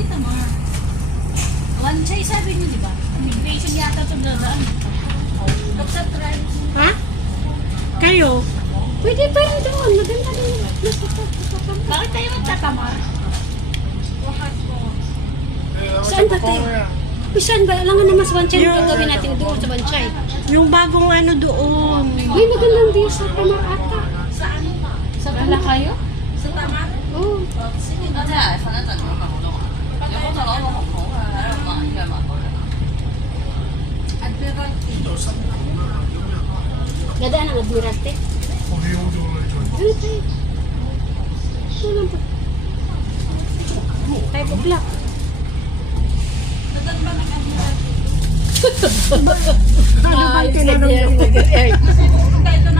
kay Tamar. One Chay sabi niyo, di ba? Immigration yata ito dadaan. Pag-subscribe. Ha? Kayo? Pwede pa rin doon. Maganda din. Bakit tayo magtatamar? Saan ba tayo? Uy, saan ba? Alam nga naman sa Banchay. Yung gagawin natin doon sa Banchay. Yung bagong ano doon. Uy, magandang view sa Tamar ata. Sa Bala kayo? Oo. 而且反正整個咪好多玩，你好就攞個紅袍啊喺度玩嘅嘛。 Dadaan ang Admirante. Ano tayo? Ano lang ba? 5 o'clock. Ano ba tinanong yung Ito na